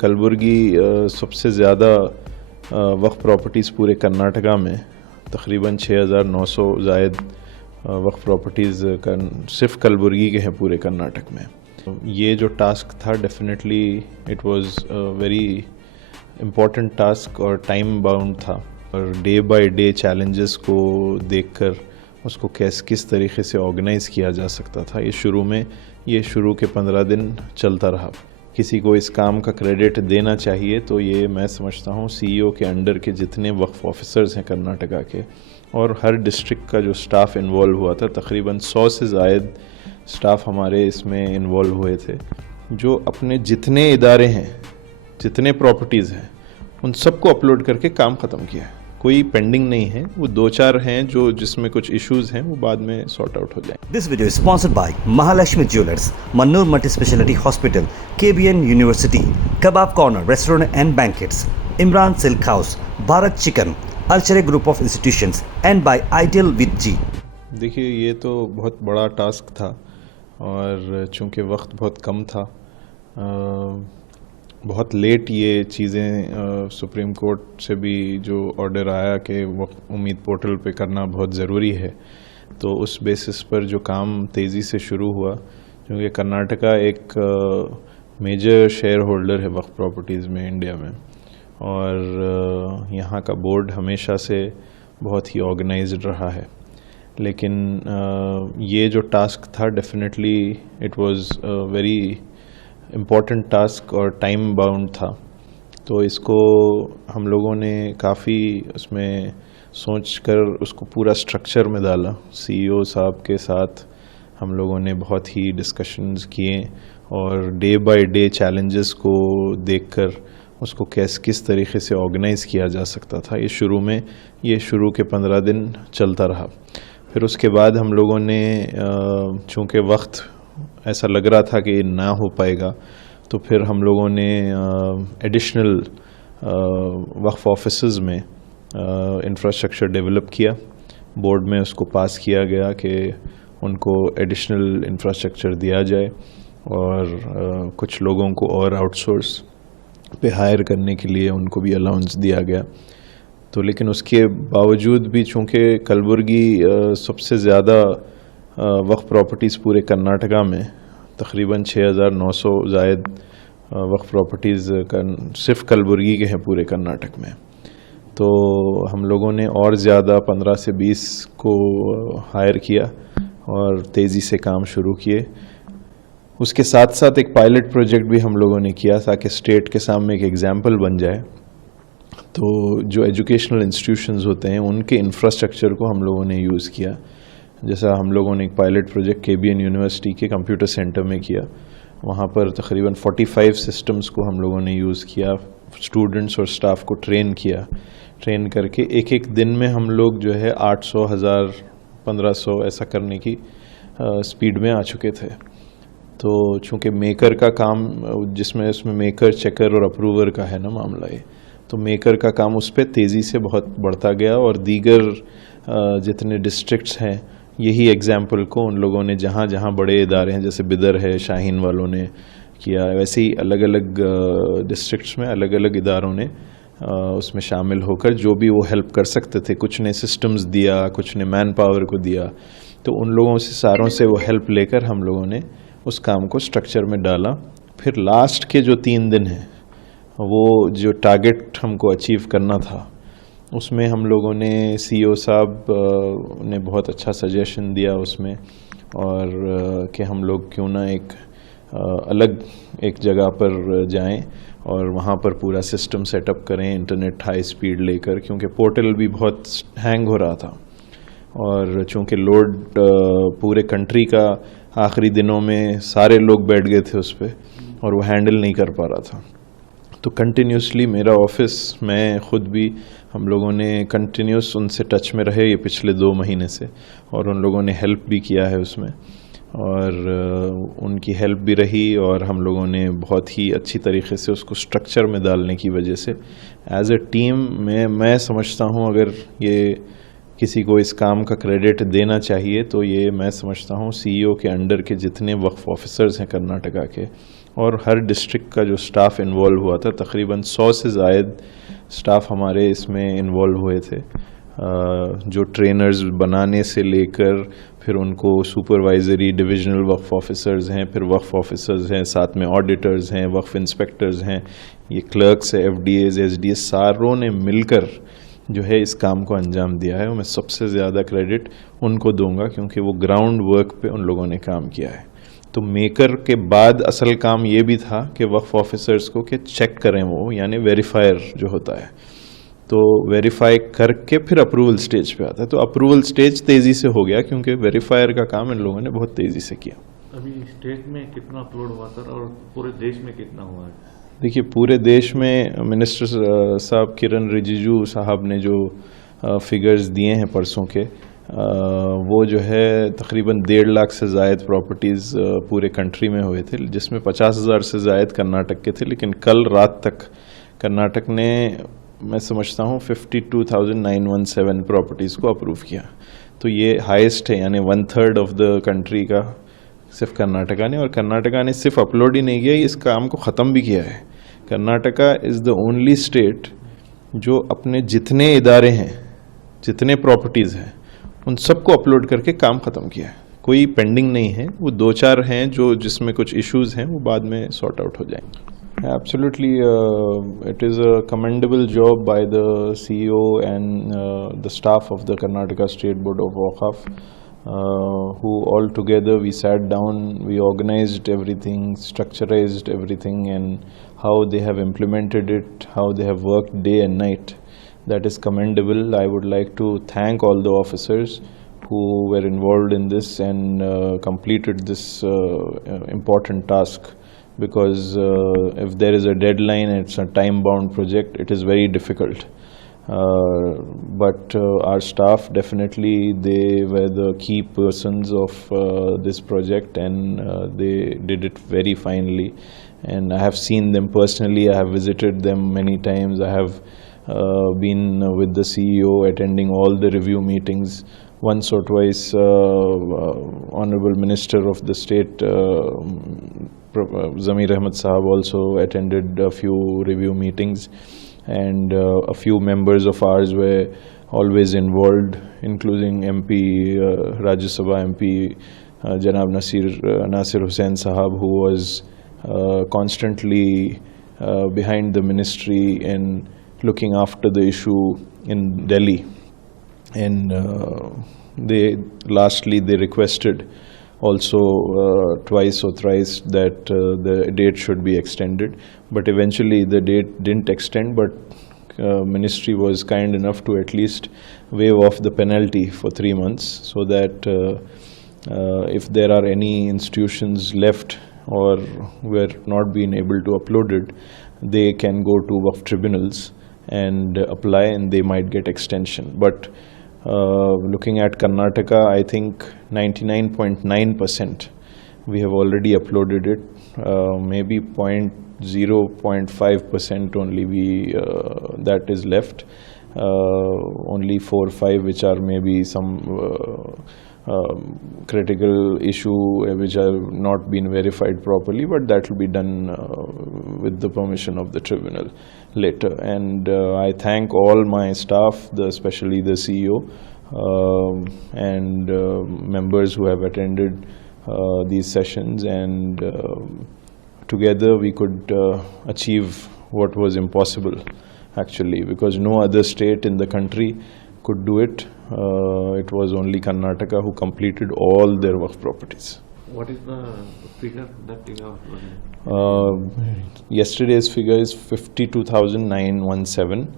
कलबुर्गी सबसे ज़्यादा वक्फ प्रॉपर्टीज़ पूरे कर्नाटका में तकरीबन 6,900 ज़ायद वक्फ प्रॉपर्टीज़ का सिर्फ कलबुर्गी के हैं पूरे कर्नाटक में। ये जो टास्क था definitely it was very important task और टाइम बाउंड था, और डे बाय डे चैलेंजेस को देखकर उसको किस तरीके से ऑर्गेनाइज़ किया जा सकता था। ये शुरू के 15 दिन चलता रहा। किसी को इस काम का क्रेडिट देना चाहिए तो ये मैं समझता हूँ सीईओ के अंडर के जितने वक्फ ऑफिसर्स हैं कर्नाटका के, और हर डिस्ट्रिक्ट का जो स्टाफ इन्वॉल्व हुआ था, तकरीबन 100 से ज़ायद स्टाफ हमारे इसमें इन्वॉल्व हुए थे, जो अपने जितने इदारे हैं, जितने प्रॉपर्टीज़ हैं, उन सबको अपलोड करके काम ख़त्म किया है। कोई पेंडिंग नहीं है। वो 2-4 हैं जो जिसमें कुछ इश्यूज हैं, वो बाद में सॉर्ट आउट हो जाएंगे। This video is sponsored by Mahalakshmi jewellers, Mannur multi speciality hospital, KBN university, kebab corner restaurant and banquets, Imran silk house, Bharat chicken, अल्चरे group of institutions and by ideal with जी। देखिए, ये तो बहुत बड़ा टास्क था, और चूँकि वक्त बहुत कम था, बहुत लेट ये चीज़ें सुप्रीम कोर्ट से भी जो ऑर्डर आया कि वो उम्मीद पोर्टल पे करना बहुत ज़रूरी है, तो उस बेसिस पर जो काम तेज़ी से शुरू हुआ, क्योंकि कर्नाटका एक मेजर शेयर होल्डर है वक्फ प्रॉपर्टीज़ में इंडिया में, और यहाँ का बोर्ड हमेशा से बहुत ही ऑर्गेनाइज्ड रहा है। लेकिन ये जो टास्क था definitely it was very important task और टाइम बाउंड था, तो इसको हम लोगों ने काफ़ी उसमें सोच कर उसको पूरा स्ट्रक्चर में डाला। सीईओ साहब के साथ हम लोगों ने बहुत ही डिस्कशंस किए, और डे बाय डे चैलेंजेस को देखकर उसको किस तरीके से ऑर्गेनाइज़ किया जा सकता था। ये शुरू के 15 दिन चलता रहा। फिर उसके बाद हम लोगों ने चूँकि वक्त ऐसा लग रहा था कि ना हो पाएगा, तो फिर हम लोगों ने एडिशनल वक्फ ऑफिसेस में इंफ्रास्ट्रक्चर डेवलप किया। बोर्ड में उसको पास किया गया कि उनको एडिशनल इंफ्रास्ट्रक्चर दिया जाए, और कुछ लोगों को और आउटसोर्स पे हायर करने के लिए उनको भी अलाउंस दिया गया। तो लेकिन उसके बावजूद भी चूँकि कलबुर्गी सबसे ज़्यादा वक्फ प्रॉपर्टीज़ पूरे कर्नाटका में तकरीबन 6,900 ज़ायद वक्फ प्रॉपर्टीज़ का सिर्फ कलबुर्गी के हैं पूरे कर्नाटक में, तो हम लोगों ने और ज़्यादा 15 से 20 को हायर किया और तेज़ी से काम शुरू किए। उसके साथ साथ एक पायलट प्रोजेक्ट भी हम लोगों ने किया ताकि स्टेट के सामने एक एग्जाम्पल बन जाए। तो जो एजुकेशनल इंस्टीट्यूशंस होते हैं, उनके इंफ्रास्ट्रक्चर को हम लोगों ने यूज़ किया। जैसा हम लोगों ने एक पायलट प्रोजेक्ट KBN यूनिवर्सिटी के कंप्यूटर सेंटर में किया। वहाँ पर तकरीबन 45 सिस्टम्स को हम लोगों ने यूज़ किया, स्टूडेंट्स और स्टाफ को ट्रेन करके एक दिन में हम लोग जो है 800, 1000, 1500 ऐसा करने की स्पीड में आ चुके थे। तो चूँकि मेकर का काम, जिसमें उसमें मेकर, चेकर और अप्रूवर का है ना मामला ये, तो मेकर का काम उस पर तेज़ी से बहुत बढ़ता गया, और दीगर जितने डिस्ट्रिक्ट्स हैं, यही एग्जाम्पल को उन लोगों ने जहाँ जहाँ बड़े इदारे हैं, जैसे बिदर है, शाहीन वालों ने किया, वैसे ही अलग अलग डिस्ट्रिक्ट्स में अलग अलग इदारों ने उसमें शामिल होकर जो भी वो हेल्प कर सकते थे, कुछ ने सिस्टम्स दिया, कुछ ने मैन पावर को दिया, तो उन लोगों से सारों से वो हेल्प लेकर हम लोगों ने उस काम को स्ट्रक्चर में डाला। फिर लास्ट के जो 3 दिन हैं, वो जो टारगेट हमको अचीव करना था, उसमें हम लोगों ने सीईओ साहब ने बहुत अच्छा सजेशन दिया उसमें, और कि हम लोग क्यों ना एक अलग एक जगह पर जाएं और वहाँ पर पूरा सिस्टम सेटअप करें, इंटरनेट हाई स्पीड लेकर, क्योंकि पोर्टल भी बहुत हैंग हो रहा था, और चूँकि लोड पूरे कंट्री का आखिरी दिनों में सारे लोग बैठ गए थे उस पर, और वो हैंडल नहीं कर पा रहा था। तो कंटिन्यूसली मेरा ऑफिस, मैं ख़ुद भी, हम लोगों ने कंटिन्यूस उनसे टच में रहे ये पिछले 2 महीने से, और उन लोगों ने हेल्प भी किया है उसमें, और उनकी हेल्प भी रही, और हम लोगों ने बहुत ही अच्छी तरीके से उसको स्ट्रक्चर में डालने की वजह से एज ए टीम में मैं समझता हूँ, अगर ये किसी को इस काम का क्रेडिट देना चाहिए तो ये मैं समझता हूँ सीईओ के अंडर के जितने वक्फ ऑफिसर्स हैं कर्नाटका के, और हर डिस्ट्रिक्ट का जो स्टाफ इन्वॉल्व हुआ था, तकरीबन 100 से ज़ायद स्टाफ हमारे इसमें इन्वॉल्व हुए थे, जो ट्रेनर्स बनाने से लेकर फिर उनको सुपरवाइजरी डिविजनल वक्फ ऑफिसर्स हैं, फिर वक्फ ऑफिसर्स हैं, साथ में ऑडिटर्स हैं, वक्फ इंस्पेक्टर्स हैं, ये क्लर्क्स है, FDAs, SDS, सारों ने मिलकर जो है इस काम को अंजाम दिया है। और मैं सबसे ज़्यादा क्रेडिट उनको दूंगा क्योंकि वो ग्राउंड वर्क पे उन लोगों ने काम किया है। तो मेकर के बाद असल काम ये भी था कि वक्फ ऑफिसर्स को कि चेक करें वो, यानी वेरीफायर जो होता है, तो वेरीफाई करके फिर अप्रूवल स्टेज पे आता है। तो अप्रूवल स्टेज तेज़ी से हो गया क्योंकि वेरीफायर का काम इन लोगों ने बहुत तेज़ी से किया। अभी स्टेट में कितना अपलोड हुआ सर और पूरे देश में कितना हुआ है? देखिए, पूरे देश में मिनिस्टर साहब किरण रिजिजू साहब ने जो फिगर्स दिए हैं परसों के, वो जो है तकरीबन 1.5 लाख से ज़ायद प्रॉपर्टीज़ पूरे कंट्री में हुए थे, जिसमें 50,000 से ज़ायद कर्नाटक के थे। लेकिन कल रात तक कर्नाटक ने, मैं समझता हूँ, 52,917 प्रॉपर्टीज़ को अप्रूव किया। तो ये हाईएस्ट है, यानी 1/3 ऑफ द कंट्री का सिर्फ कर्नाटका ने। और कर्नाटका ने सिर्फ अपलोड ही नहीं किया, इस काम को ख़त्म भी किया है। Karnataka is the only state जो अपने जितने इदारे हैं, जितने प्रॉपर्टीज़ हैं, उन सबको अपलोड करके काम ख़त्म किया है। कोई पेंडिंग नहीं है। वो 2-4 हैं जो जिसमें कुछ इश्यूज़ हैं, वो बाद में सॉर्ट आउट हो जाएंगे। Absolutely, it is a commendable job by the CEO and the staff of the Karnataka State Board of Waqf, who all together we sat down, we organized everything, structurized everything, and how they have implemented it, how they have worked day and night. That is commendable. I would like to thank all the officers who were involved in this and completed this important task. Because if there is a deadline, it's a time-bound project, it is very difficult. But our staff, definitely, they were the key persons of this project, and they did it very finely. And I have seen them personally, I have visited them many times, I have been with the CEO, attending all the review meetings. Once or twice, Honorable Minister of the State, Zameer Ahmed Sahab, also attended a few review meetings, and a few members of ours were always involved, including MP, Rajya Sabha MP, Janab Nasir Hussain Sahab, who was constantly behind the ministry and looking after the issue in Delhi. And lastly they requested also twice or thrice that the date should be extended, but eventually the date didn't extend, but ministry was kind enough to at least waive off the penalty for 3 months, so that if there are any institutions left or were not being able to upload it, they can go to Waqf tribunals and apply, and they might get extension. But looking at Karnataka, I think 99.9% we have already uploaded it. Maybe 0.5% only that is left. Only 4 or 5 which are maybe some critical issue which have not been verified properly, but that will be done with the permission of the tribunal later. And I thank all my staff, especially the CEO and members who have attended these sessions, and together we could achieve what was impossible actually, because no other state in the country could do it. It was only Karnataka who completed all their Waqf properties. What is the figure that you have? Yesterday's figure is 52,917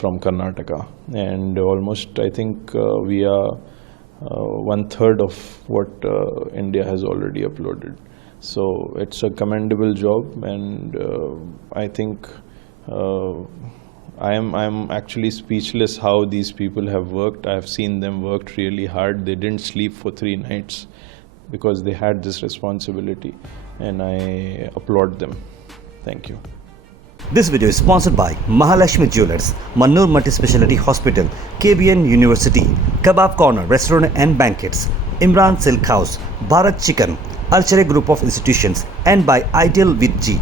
from Karnataka, and almost I think we are 1/3 of what India has already uploaded. So it's a commendable job, and I think I'm actually speechless how these people have worked. I have seen them worked really hard. They didn't sleep for 3 nights because they had this responsibility, and I applaud them. Thank you. This video is sponsored by Mahalakshmi Jewelers, Mannur Multi-Speciality Hospital, KBN University, Kebab Corner Restaurant and Banquets, Imran Silk House, Bharat Chicken, Alchere Group of Institutions, and by Ideal with G.